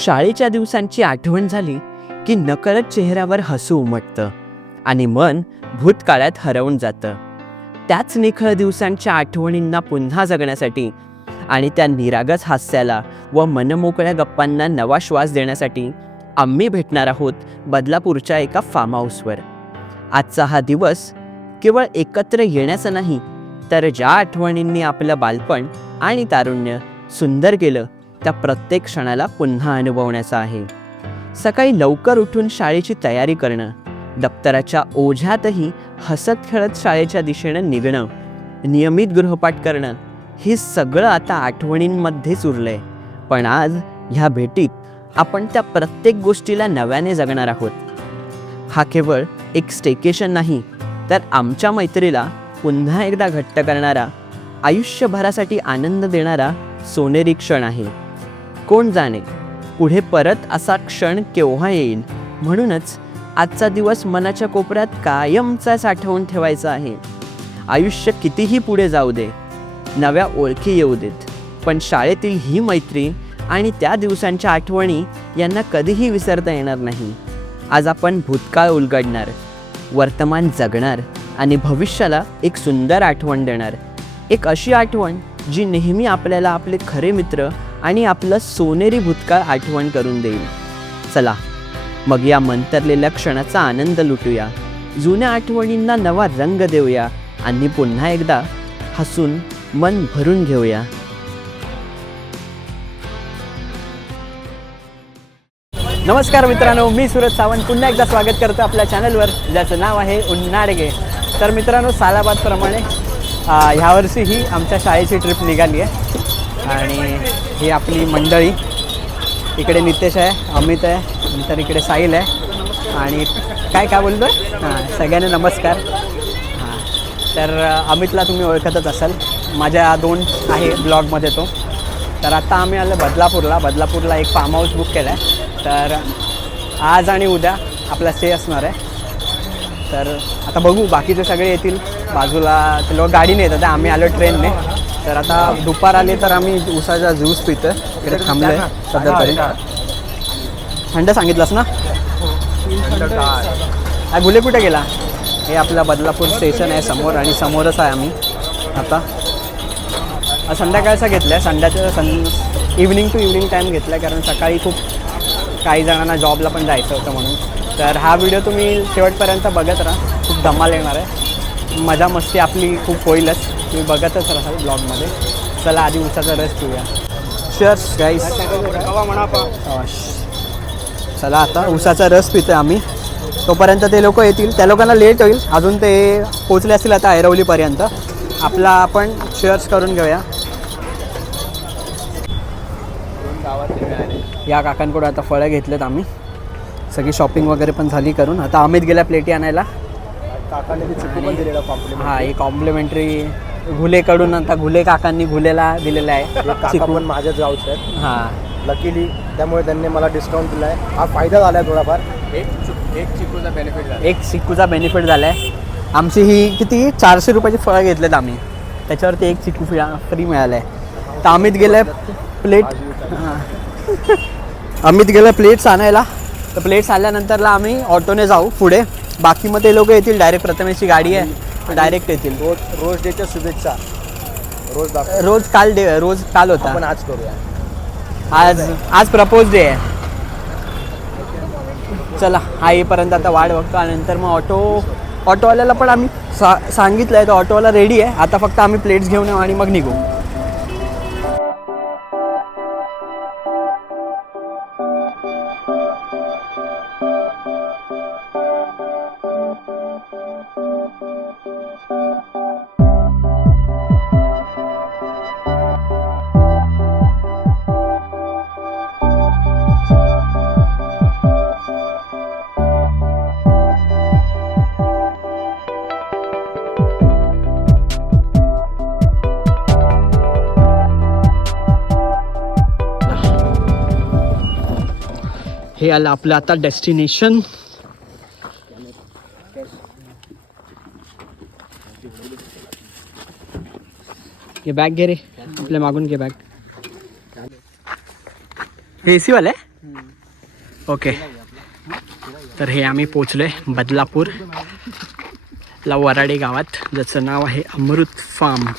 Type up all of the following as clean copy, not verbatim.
शाळेच्या दिवसांची आठवण झाली की नकळत चेहऱ्यावर हसू उमटतं आणि मन भूतकाळात हरवून जातं. त्याच निखळ दिवसांच्या आठवणींना पुन्हा जगण्यासाठी आणि त्या निरागस हास्याला व मनमोकळ्या गप्पांना नवा श्वास देण्यासाठी आम्ही भेटणार आहोत बदलापूरच्या एका फार्म हाऊसवर. आजचा हा दिवस केवळ एकत्र येण्याचा नाही, तर ज्या आठवणींनी आपलं बालपण आणि तारुण्य सुंदर केलं त्या प्रत्येक क्षणाला पुन्हा अनुभवण्याचा आहे. सकाळी लवकर उठून शाळेची तयारी करणं, दप्तराच्या ओझ्यातही हसत खेळत शाळेच्या दिशेनं निघणं, नियमित गृहपाठ करणं, हे सगळं आता आठवणींमध्येच उरलंय. पण आज ह्या भेटीत आपण त्या प्रत्येक गोष्टीला नव्याने जगणार आहोत. हा केवळ एक स्टेकेशन नाही, तर आमच्या मैत्रीला पुन्हा एकदा घट्ट करणारा, आयुष्यभरासाठी आनंद देणारा सोनेरी क्षण आहे. कोण जाणे पुढे परत असा क्षण केव्हा येईल. म्हणूनच आजचा दिवस मनाच्या कोपऱ्यात कायमचा साठवून ठेवायचा आहे. आयुष्य कितीही पुढे जाऊ दे, नव्या ओळखी येऊ देत, पण शाळेतील ही मैत्री आणि त्या दिवसांच्या आठवणी यांना कधीही विसरता येणार नाही. आज आपण भूतकाळ उलगडणार, वर्तमान जगणार आणि भविष्याला एक सुंदर आठवण देणार. एक अशी आठवण जी नेहमी आपल्याला आपले खरे मित्र आणि आपलं सोनेरी भूतकाळ आठवण करून देईल. चला मग या मंतरलेल्या क्षणाचा आनंद लुटूया, जुन्या आठवणींना नवा रंग देऊया आणि पुन्हा एकदा हसून मन भरून घेऊया. नमस्कार मित्रांनो, मी सूरज सावंत पुन्हा एकदा स्वागत करतो आपल्या चॅनलवर, ज्याचं नाव आहे उन्हाडगे. तर मित्रांनो, सालाबादप्रमाणे ह्यावर्षी ही आमच्या शाळेची ट्रिप निघाली आहे आणि ही आपली मंडळी. इकडे नितेश आहे, अमित आहे, नंतर इकडे साहिल आहे आणि काय बोलतो आहे. सगळ्यांना नमस्कार. तर अमितला तुम्ही ओळखतच असाल, माझ्या 2 आहे ब्लॉगमध्ये तो. तर आता आम्ही आलो बदलापूरला एक फार्म हाऊस बुक केला आहे. तर आज आणि उद्या आपला स्टे असणार आहे. तर आता बघू, बाकीचे सगळे येतील. बाजूला ते लोक गाडीने येतात, आम्ही आलो ट्रेनने. तर आता दुपार आले तर आम्ही उसाचा ज्यूस पितो. इकडे थांबलो आहे सध्या तरी. थंड सांगितलंस ना? गुले कुठे गेला? हे आपला बदलापूर स्टेशन आहे समोर आणि समोरच आहे आम्ही आता. संध्याकाळचा घेतला आहे, इव्हनिंग टू इव्हनिंग टाईम घेतला आहे, कारण सकाळी खूप काही जणांना जॉबला पण जायचं होतं म्हणून. तर हा व्हिडिओ तुम्ही शेवटपर्यंत बघत राहा, खूप धमाल येणार आहे. मजा मस्ती आपली खूप होईलच, तुम्ही बघतच राहाल ब्लॉगमध्ये. चला आधी उसाचा रस पिऊया. चीअर्स गाईस. चला आता उसाचा रस पितो आम्ही. तोपर्यंत ते लोक येतील, त्या लोकांना लेट होईल, अजून ते पोचले असतील आता ऐरवलीपर्यंत. आपला आपण चीअर्स करून घेऊया. या काकांकडून आता फळं घेतलेत आम्ही, सगळी शॉपिंग वगैरे पण झाली करून. आता अमित गेला प्लेटी आणायला. हां, एक कॉम्प्लिमेंटरी घुलेकडून आता घुले काकांनी घुलेला दिलेला आहे. चिकू पण माझ्याच गावचे आहेत. हां, लकीली त्यामुळे त्यांनी मला डिस्काउंट दिला आहे. हा फायदा झाला आहे थोडाफार. एक चिकूचा बेनिफिट झाला आहे. आमची ही किती 400 रुपयाची फळं घेतलेत आम्ही, त्याच्यावरती एक चिकू फ्री मिळालं आहे. तर अमित गेलं प्लेट प्लेट्स आणायला. तर प्लेट्स आणल्यानंतरला आम्ही ऑटोने जाऊ पुढे. बाकी मग ते लोक येतील डायरेक्ट, प्रथमेशची गाडी आहे, डायरेक्ट येतील. रोज डेच्या शुभेच्छा. रोज काल होता, आपण आज करूया. आज प्रपोज डे आहे. चला हा येईपर्यंत आता वाट बघतो आणि नंतर मग ऑटोवाल्याला पण आम्ही सांगितलं आहे, तर ऑटोवाला रेडी आहे. आता फक्त आम्ही प्लेट्स घेऊन येऊ आणि मग निघू. हे आलं आपलं आता डेस्टिनेशन. ये बॅग घे रे, आपल्या मागून घे बॅग. हे एसी वाला आहे. ओके, तर हे आम्ही पोचलोय बदलापूरला वराडे गावात, ज्याचं नाव आहे अमृत फार्म.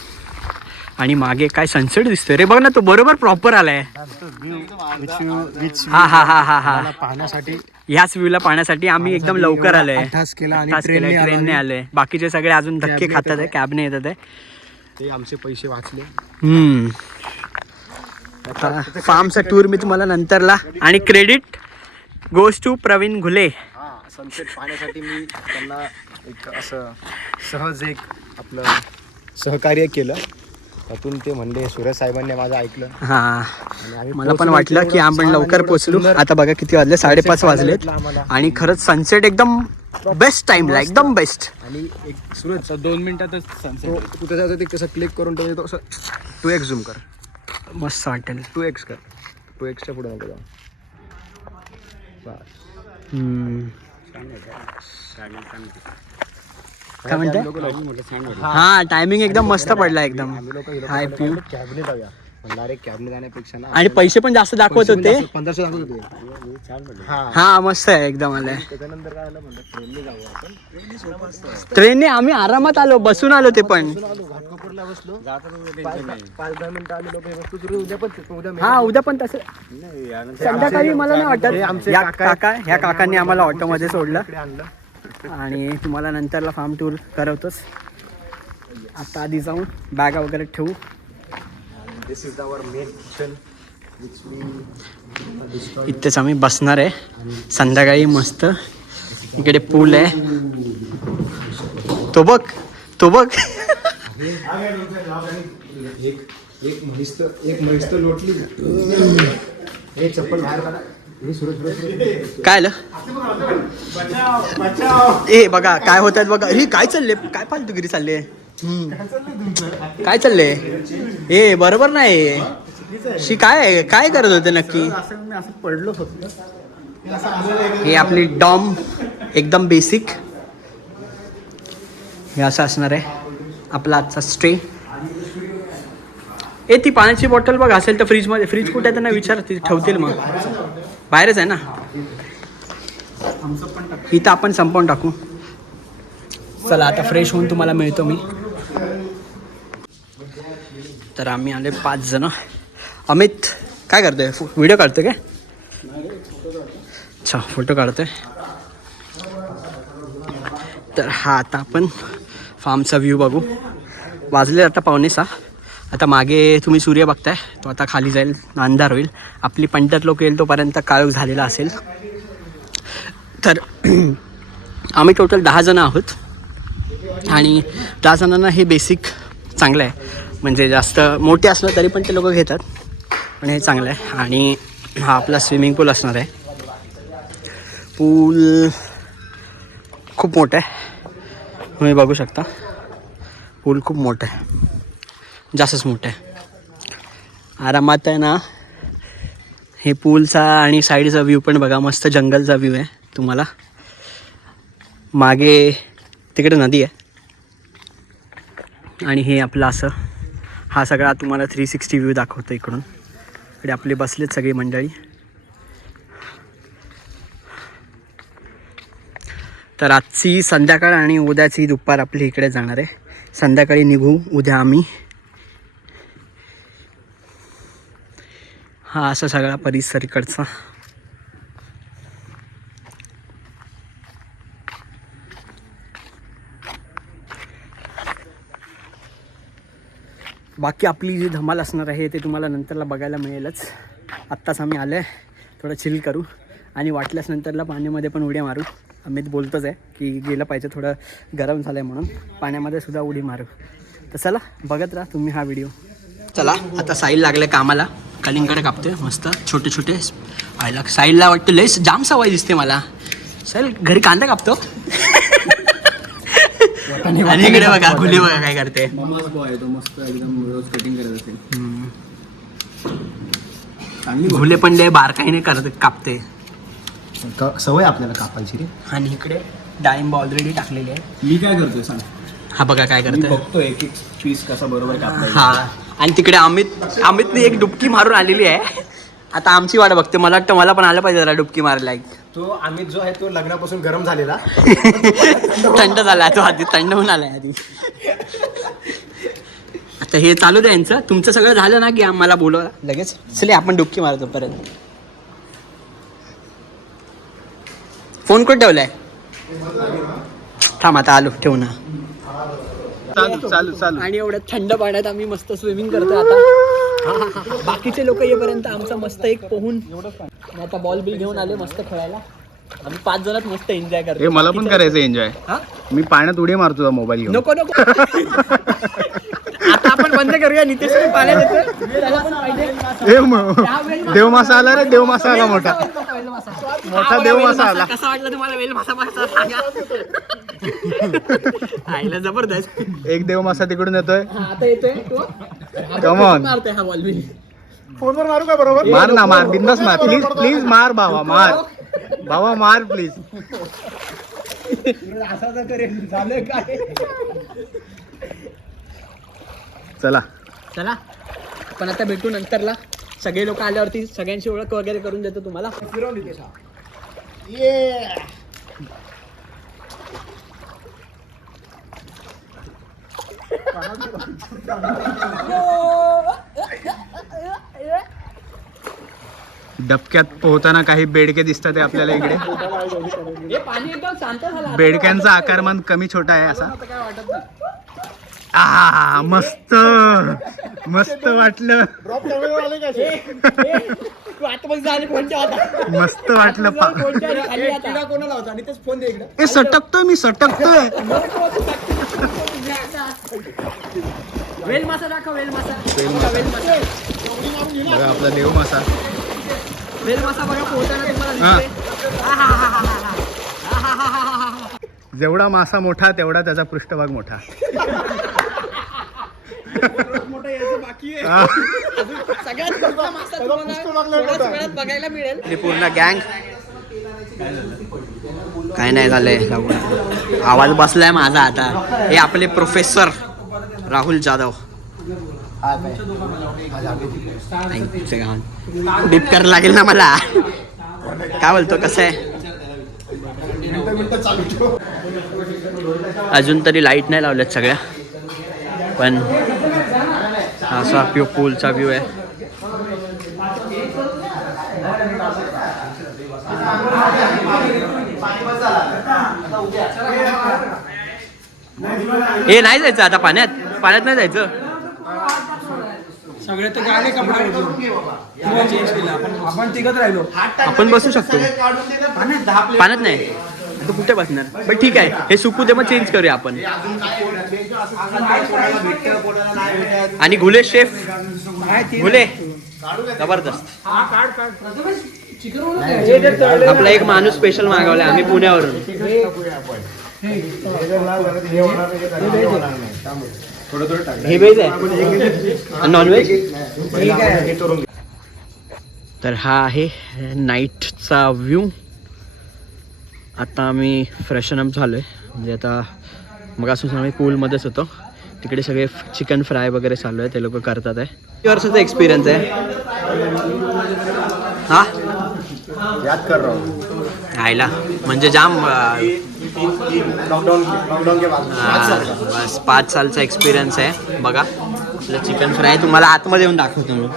आणि मागे काय सनसेट दिसतोय रे, बघ ना, तो बरोबर प्रॉपर आलाय. हा हा हा हा हा, पाहण्यासाठी ह्याच व्ह्यूला पाहण्यासाठी आम्ही एकदम लवकर आलोय. अभ्यास केला आणि तास केलाय, ट्रेनने आलोय. बाकीचे सगळे अजून धक्के खातात आहे, कॅबने येतात आहे. ते आमचे पैसे वाचले. फार्मचा टूर मी तुम्हाला नंतरला, आणि credit goes to Praveen Ghule. Sunset पाहण्यासाठी मी त्यांना एक असं सहज एक आपलं सहकार्य केलं. त्यातून ते म्हणले, सूरज साहेबांनी माझं ऐकलं. हा, आणि आम्ही मला पण पोहोचलो वाटलं तेवढं की आपण छान लवकर आणि पोचलो. सुंदर आता बघा किती वाजले, 5:30 वाजलेत. भेटला आम्हाला. आणि खरंच सनसेट एकदम बेस्ट टाइमला, एकदम बेस्ट. आणि एक सूरज 2 मिनिटातच सनसेट. तू त्याच्यावर ते कसं क्लिक करून तो असं 2x झूम कर, मस्त वाटेल. 2x कर, 2xच्या पुढे नको जाऊ. बस. काय म्हणते? हा, टायमिंग एकदम मस्त पडला एकदम. हाय पिऊ. कॅबने जाऊया म्हणलं, अरे कॅबने जाण्यापेक्षा ना आणि पैसे पण जास्त दाखवत होते. 1500 दाखवत होते. हा, हा, मस्त आहे एकदम. आलाय त्याच्यानंतर काय झालं म्हणलं, ट्रेनने जाऊया आपण. ट्रेनने आम्ही आरामात आलो, बसून आलो. ते पण घाटकोपरला बसलो, 5-10 मिनिटं आम्ही लोक बसतो. उद्या पण उद्या हा, उद्या पण तसं संध्याकाळी मला नाही हे वाटत. आमचे या काका आहेत. ह्या काकांनी आम्हाला ऑटोमध्ये सोडलं इकडे आणलं. आणि तुम्हाला नंतरला फार्म टूर करवतोच. आता आधी जाऊन बॅगा वगैरे ठेवू. This is our main kitchen which मी इथेच आम्ही बसणार आहे संध्याकाळी. मस्त इकडे पूल आहे, तो बघ, तो बघ. एक म्हैस तर लोटली. हे चप्पल बाहेर काढा. हे सुरज काय आलं ए, बघा काय होत आहेत बघा. अरे काय चालले, काय फालतूगिरी चालले. काय चालले ए, बरोबर नाही. शी काय काय करत होते नक्की. असं पडलो फक्त. हे आपली डॉम एकदम बेसिक. हे असं असणार आहे आपला आजचा स्टे. ए, ती पाण्याची बॉटल बघ असेल तर फ्रीजमध्ये. फ्रीज कुठे आहे त्यांना विचार, ती ठेवतील. मग बाहेरच आहे ना. इथं आपण संपवून टाकू. चला आता फ्रेश होऊन तुम्हाला मिळतो मी. तर आम्ही आले 5 जण. अमित काय करतोय, व्हिडिओ काढतोय काय? अच्छा, फोटो काढतोय. तर हा आता आपण फार्मचा व्ह्यू बघू. वाजले आता 5:45. आता मागे तुम्ही सूर्य बघताय, तो आता खाली जाईल, अंधार होईल. आपली 50 लोक येईल तोपर्यंत काळोख झालेला असेल. तर आम्ही टोटल 10 जण आहोत. आणि 10 जणांना हे बेसिक चांगलं आहे. म्हणजे जास्त मोठे असलं तरी पण ते लोक घेतात, पण हे चांगलं आहे. आणि हा आपला स्विमिंग पूल असणार आहे. पूल खूप मोठा आहे, तुम्ही बघू शकता. पूल खूप मोठा आहे, जास्तच मोठं आहे. आरामात आहे ना. हे पूलचा आणि साईडचा व्ह्यू पण बघा, मस्त जंगलचा व्ह्यू आहे तुम्हाला. मागे तिकडे नदी आहे. आणि हे आपलं असं, हा सगळा तुम्हाला 360 व्ह्यू दाखवतो इकडून. इकडे आपले बसलेत सगळी मंडळी. तर आजची संध्याकाळ आणि उद्याची दुपार आपली इकडे जाणार आहे. संध्याकाळी निघू उद्या आम्ही. हा असा सगळा परिसर इकडचा. बाकी आपली जी धमाल असणार आहे ते तुम्हाला नंतरला बघायला मिळेलच. आत्ताच आम्ही आलो आहे, थोडं चिल करू आणि वाटल्यास नंतरला पाण्यामध्ये पण उड्या मारू. अमित बोलतोच आहे की गेलं पाहिजे, थोडं गरम झालं आहे म्हणून पाण्यामध्ये सुद्धा उडी मारू. तर चला बघत राहा तुम्ही हा व्हिडिओ. चला आता साईल लागले कामाला, कलिंगकडे कापतोय मस्त छोटे छोटे. आयला साईलला वाटतं लय जाम सवय दिसते मला. साईल घरी कांदा कापतो. आणि इकडे बघा गुली बघा काय करते. घुले पण लय बारकाईने करत कापते. सवय आपल्याला कापायची रे. आणि इकडे डाळिंब ऑलरेडी टाकलेली आहे. मी काय करतोय सांग. हा बघा काय करतोय. बघतो एक एक पीस कसा बरोबर कापलाय. हा, आणि तिकडे अमितने एक डुबकी मारून आलेली आहे. आता आमची वाट बघते. मला वाटतं मला पण आलं पाहिजे जरा डुबकी मारायला एक. तो अमित जो आहे तो लग्नापासून गरम झालेला. थंड झाला तो आधी, थंड होऊन आलाय आधी. आता हे चालू द्या यांचं. तुमचं सगळं झालं ना की आम्हाला बोलवा लगेच. चले आपण डुबकी मारतो परत. फोन कुठे ठेवलाय? थांब आता आलो, ठेवू ना. चालू आणि एवढ्या थंड पाण्यात आम्ही मस्त स्विमिंग करतो आता. बाकीचे लोक येईपर्यंत आमचा मस्त एक पोहून आता बॉल बिल घेऊन आले मस्त खेळायला. आम्ही 5 जणात मस्त एन्जॉय करतो. हे मला पण करायचं एन्जॉय. मी पाण्यात उडी मारतो मोबाईल घेऊन. नको नको. आता आपण बंद करूया. नितेश पाण्यात येतो. त्याला पण पाहिजे. देव मासा आला रे, देव मासा आला मोठा. मोठा देव मासा आला. कसा वाटला तुम्हाला वेल मासा सांगा. आईला जबरदस्त. एक देव मासा तिकडून येतोय. आता येतोय तो. Come on. मारतोय हा बॉल बिल. फोनवर मारू का बरोबर? मार ना, मार बिंदास मार. प्लीज प्लीज मार भावा, मार भावा, मार प्लीज. असं करेल झालं काय. चला चला पण आता भेटू नंतरला. सगळे लोक आल्यावरती सगळ्यांची ओळख वगैरे करून देतो तुम्हाला. डबक्यात पोहताना काही बेडके दिसतात आहे आपल्याला इकडे. हे पाणी एकदम शांत झालं. बेडक्यांचा आकारमान कमी छोटा आहे असा. आ मस्त मस्त वाटलं. मस्त वाटलं. कोणाला होता आणि तेच फोन दे इकडे. ए सटकतोय मी, सटकतोय. वेल मासा दाखव. वेल मासा. बघा आपला देव मासा. वेल मासा बघा पोहताना तुम्हाला हा. दिसतोय. जेवढा मासा मोठा तेवढा त्याचा पृष्ठभाग मोठा. हा. सगळ्यात मोठा मासा तुम्हाला थोड्याच वेळात बघायला मिळेल. हे पूर्ण गँग. काय नाही झालंय. आवाज बसलाय माझा आता. हे आपले प्रोफेसर राहुल जाधव. डीप करायला लागेल ना मला. काय बोलतो, कसं आहे? अजून तरी लाईट नाही लावल्यात सगळ्या, पण असा पूलचा व्ह्यू आहे. हे नाही जायचं आता पाण्यात. पाण्यात नाही जायचं. सगळे तर गाणे कपडे चेंज केला. आपण तिघत राहिलो. आपण बसू शकतो पाण्यात. नाही तू कुठे बसणार. पण ठीक आहे, हे सुकू दे, मग चेंज करूया आपण. आणि घुले शेफ, घुले जबरदस्त. आपला एक माणूस स्पेशल मागवलाय आम्ही पुण्यावरून. हे व्हेज आहे, नॉनव्हेज. तर हा आहे नाईटचा व्ह्यू. आता आम्ही फ्रेशन अप झालो आहे. म्हणजे आता मग असं आम्ही पूलमध्येच होतो. तिकडे सगळे चिकन फ्राय वगैरे चालू आहे, ते लोक करतात आहे. किती वर्षाचा एक्सपिरियन्स आहे हा? याद कर रहा हूं. आयला म्हणजे जाम. लॉकडाऊन के बाद बस 5 सालचा एक्सपिरियन्स आहे. बघा आपलं चिकन फ्राय तुम्हाला आतमध्ये येऊन दाखवतो मी.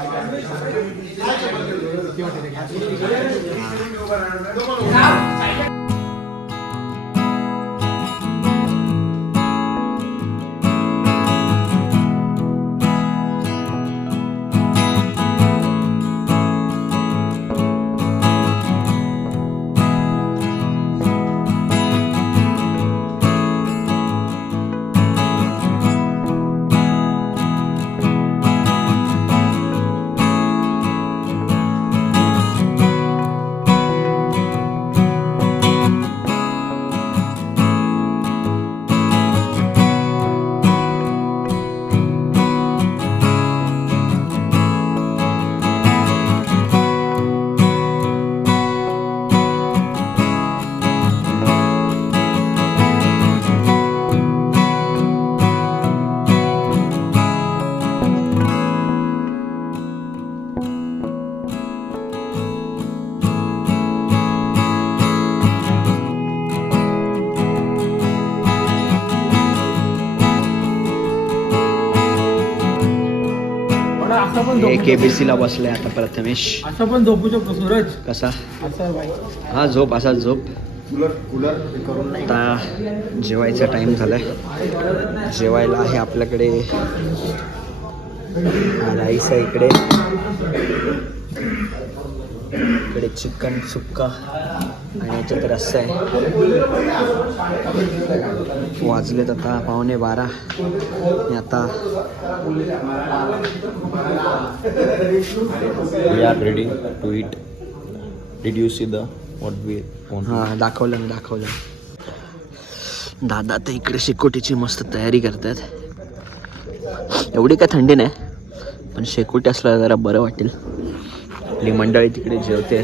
KBC ला बसलाय आता प्रथमेश. असं पण झोपू शकतो सूरज. कसा असं बाई. हा झोप असा झोप. कूलर करून नाही. आता जेवायचा टाइम झालाय. जेवायला आहे आपल्याकडे राईस आहे इकडे, इकडे चिकन सुक्का आणि याच्यात रस्सा आहे. वाजलेत आता 11:15 आणि आता We are ready to eat. Did you see the what we want? हां दाखवलं. दादा तर इकडे शेकोटीची मस्त तयारी करतात. एवढी काय थंडी नाही, पण शेकोटी असल्यावर जरा बरं वाटेल. आपली मंडळी तिकडे जेवते.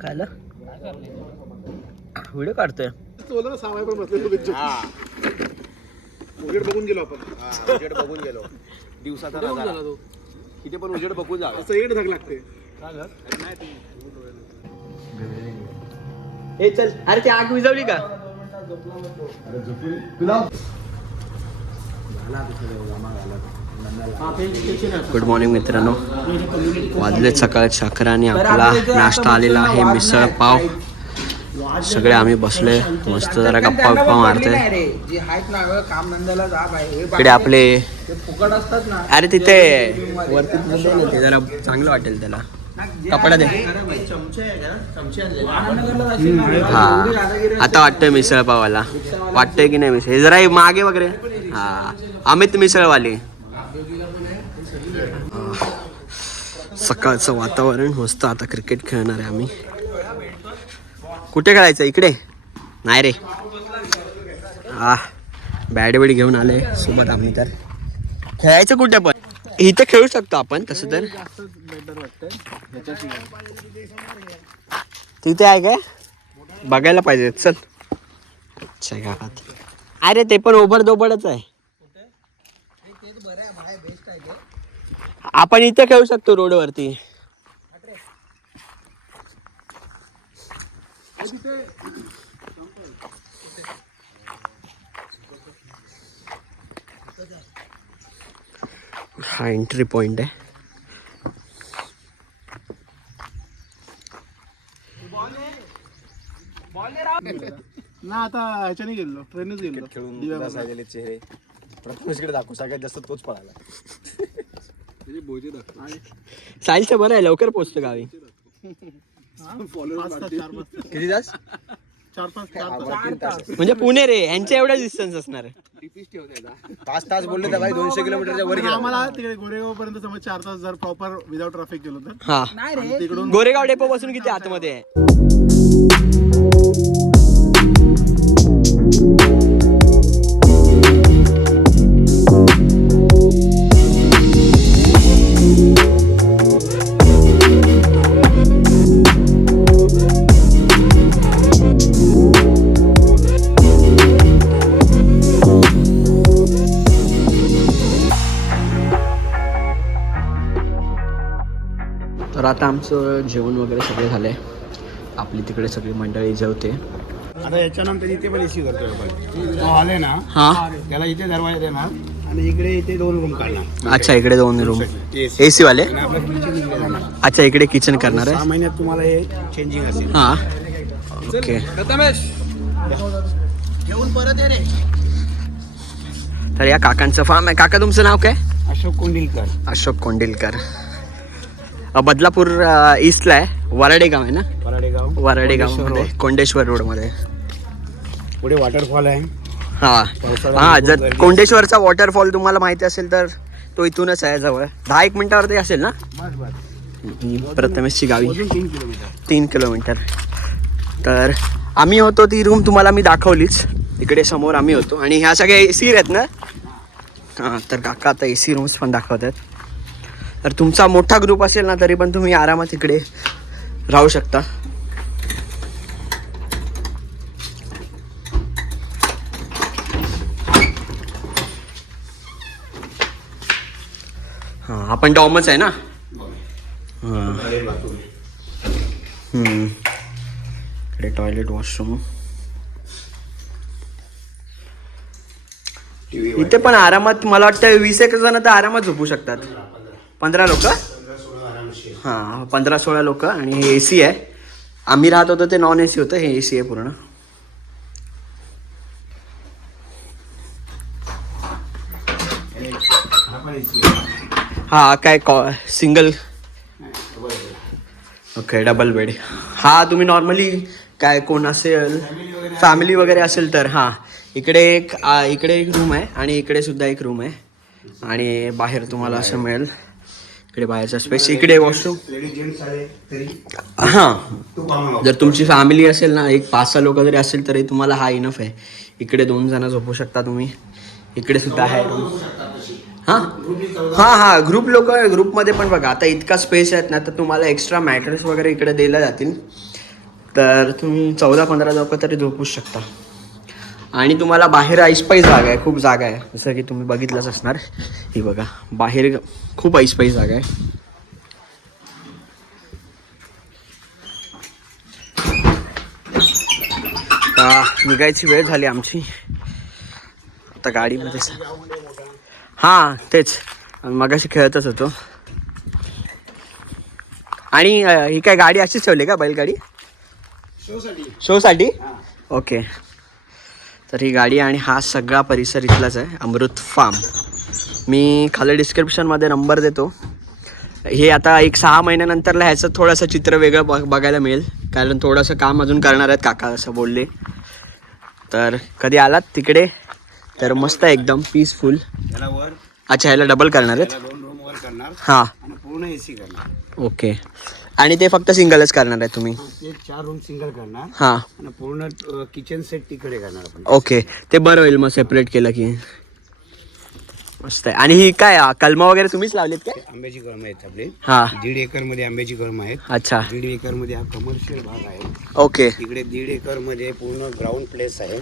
काय व्हिडिओ काढतोय. बघून गेलो आपण. उजेड बघून गेलो. दिवसाचा नजारा. इथे पण उजेड बघू जा. असं एक धग लागते. हे चल, अरे ती आग विझवली का? गुड मॉर्निंग मित्रांनो. वाजलेत सकाळच्या 11 आणि आपला नाश्ता आलेला आहे मिसळ पाव. सगळे आम्ही बसले मस्त जरा गप्पा मारतोय. इकडे आपले अरे तिथे वरती ते जरा चांगलं वाटेल त्याला. कपडा दे. हा आता वाटतंय मिसळ पावाला. वाटतंय की नाही मिसळ? हे जरा मागे वगैरे. हा अमित मिसळवाले. सकाळचं वातावरण मस्त. आता क्रिकेट खेळणार आहे आम्ही. कुठे खेळायचं? इकडे नाही रे. बॅट बीट घेऊन आले सोबत आम्ही. तर खेळायचं कुठे? पण इथे खेळू शकतो आपण तसं तर. तिथे आहे काय? बघायला पाहिजे. चल. अच्छा गावात. अरे ते पण ओबडधोबडच आहे. आपण इथे खेळू शकतो रोडवरती. हा एंट्री पॉइंट आहे. ना आता ह्याच्याने गेलो, ट्रेनच गेलो. खेळून साजलेले चेहरे प्रथमेशकडे दाखवू. सगळ्यात जास्त तोच पळाला. साहिलचं बरं आहे, लवकर पोहोचतो गावी. किती तास? 4-5 तास. म्हणजे पुणे रे, यांच्या एवढा डिस्टन्स असणार. 5 तास बोलले तर भाई 200 किलोमीटरच्या वर गेला. आम्हाला तिकडे गोरेगाव पर्यंत समज 4 तास जर प्रॉपर विदाउट ट्रॅफिक गेलो तर. हा तिकडून गोरेगाव डेपो पासून किती आतमध्ये आहे? तर आता आमचं जेवण वगैरे सगळे झालंय. आपली तिकडे सगळी मंडळी जेवते. आता याच्यानंतर इथे पण एसी करतोय आपण. तो आले ना, हा त्याला इथे दरवाजा देणार आणि इथे 2 रूम काढणार. अच्छा, इकडे 2 रूम एसी वाले. आणि आपलं किचन इकडे जाणार. अच्छा, इकडे किचन करणार 6 आहे. महिन्यात तुम्हाला हे चेंजिंग असेल. हा ओके. घेऊन परत ये रे. तर या काकांचं फार्म आहे. काका तुमचं नाव काय? अशोक कोंडिलकर. अशोक कोंडिलकर. बदलापूर ईस्टला आहे. वराडे गाव आहे ना? वराडे गाव कोंडेश्वर रोड मध्ये. पुढे वॉटरफॉल आहे. हा जर कोंडेश्वरचा वॉटरफॉल तुम्हाला माहिती असेल तर तो इथूनच आहे जवळ. 10-1 मिनिटावरती असेल ना? प्रथमेशची गावी 3 किलोमीटर. तर आम्ही होतो, ती रूम तुम्हाला मी दाखवलीच. इकडे समोर आम्ही होतो आणि ह्या सगळ्या AC आहेत ना. हां, तर काका आता AC रूम्स पण दाखवतात. तर तुमचा मोठा ग्रुप असेल ना तरी पण तुम्ही आरामात इकडे राहू शकता. हां, आपण डॉमच आहे ना. हां, इकडे टॉयलेट वॉशरूम. इथे पण आरामात मला वाटतं 20-21 जण तर आरामात झोपू शकतात. 15 लोक. हां 15-16 लोक. आणि हे AC आहे. आम्ही राहत होतो ते नॉन AC होतं, हे AC आहे पूर्ण. हा काय सिंगल. Okay double bed. हा तुम्ही नॉर्मली काय कोण असेल फॅमिली वगैरे असेल तर हां इकडे एक रूम आहे आणि इकडे सुद्धा एक रूम आहे. आणि बाहेर तुम्हाला असं मिळेल इकडे बाहेरचा स्पेस, इकडे वॉशरूम. हां जर तुमची फॅमिली असेल ना, एक 5-6 लोक जरी असेल तरी तुम्हाला हा इनफ आहे. इकडे 2 जण झोपू शकता तुम्ही. इकडे सुद्धा आहे रूम. हां ग्रुपमध्ये पण बघा आता इतका स्पेस आहेत ना, तर तुम्हाला एक्स्ट्रा मॅट्रेस वगैरे इकडे दिल्या जातील. तर तुम्ही 14-15 लोक तरी झोपूच शकता. आणि तुम्हाला बाहेर ऐसपैस जागा आहे, खूप जागा आहे. जसं की तुम्ही बघितलंच असणार. ही बघा बाहेर खूप ऐसपैस जागा आहे. निघायची वेळ झाली आमची आता गाडीमध्ये. हां तेच मगाशी खेळतच होतो. आणि ही काय गाडी अशीच ठेवली का बैलगाडी शोसाठी? ओके. तर ही गाडी आणि हा सगळा परिसर इथलाच आहे, अमृत फार्म. मी खाली डिस्क्रिप्शनमध्ये नंबर देतो. हे आता 6 महिन्यानंतरला ह्याचं थोडंसं चित्र वेगळं बघायला मिळेल, कारण थोडंसं काम अजून करणार आहेत काका असं बोलले. तर कधी आलात तिकडे तर मस्त एकदम पीसफुल. अच्छा ह्याला डबल करणार आहेत. हां पूर्ण AC करणार. ओके. आणि ते फक्त सिंगलच करणार आहे तुम्ही? ते 4 रूम सिंगल करणार. हां आणि पूर्ण किचन सेट तिकडे करणार आपण. ओके. ते बरं होईल मग सेपरेट केलं की. मस्त आहे. आणि ही काय कलमं वगैरे तुम्हीच लावलीत काय? आंब्याची कलमं आहेत आपले. हां 1.5 एकरमध्ये आंब्याची कलमं आहेत. अच्छा 1.5 एकरमध्ये हा कमर्शियल भाग आहे. ओके. इकडे 1.5 एकरमध्ये पूर्ण ग्राउंड प्लेस आहे.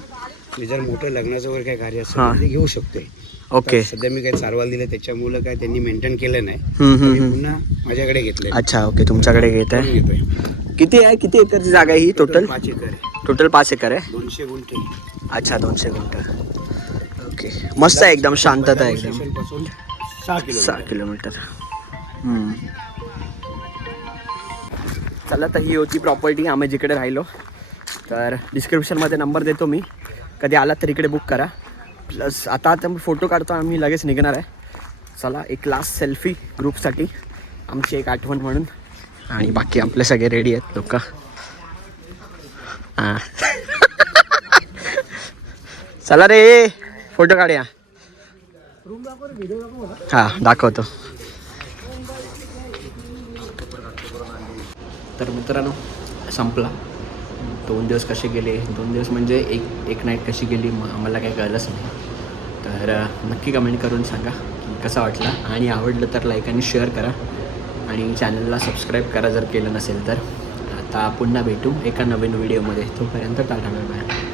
मी जर मोठं लग्नाचं वगैरे काय कार्य हां. असेल ते घेऊ शकते. ओके. सध्या मी काही चारवाल दिलं त्याच्यामुळं काय त्यांनी मेंटेन केलं नाही. हम्म. मी पुन्हा माझ्याकडे घेतलंय. अच्छा ओके तुमच्याकडे घेत आहे. घेतोय. किती एकरची जागा आहे ही टोटल? 5 एकर आहे. टोटल 5 एकर आहे. 200 गुंठे. अच्छा 200 गुंठ. ओके मस्त आहे एकदम शांतता आहे एकदम. स्टेशनपासून 6 किलोमीटर. चला तर ही होती प्रॉपर्टी आम्ही जिकडे राहिलो. तर डिस्क्रिप्शनमध्ये नंबर देतो मी, कधी आलात तर इकडे बुक करा. प्लस आता फोटो काढतो आम्ही, लगेच निघणार आहे. चला एक लास्ट सेल्फी ग्रुपसाठी, आमची एक आठवण म्हणून. आणि बाकी आपले सगळे रेडी आहेत लोक. हां चला रे फोटो काढूया. हां दाखवतो. तर मित्रांनो संपला. 2 दिवस कसे गेले, 2 दिवस म्हणजे एक नाईट कशी गेली आम्हाला काही कळलंच नाही. तर नक्की कमेंट करून सांगा की कसा वाटला. आणि आवडलं तर लाईक आणि शेअर करा. आणि चॅनलला सबस्क्राईब करा जर केलं नसेल तर. आता पुन्हा भेटू एका नवीन व्हिडिओमध्ये. तोपर्यंत टाटा बाय बाय.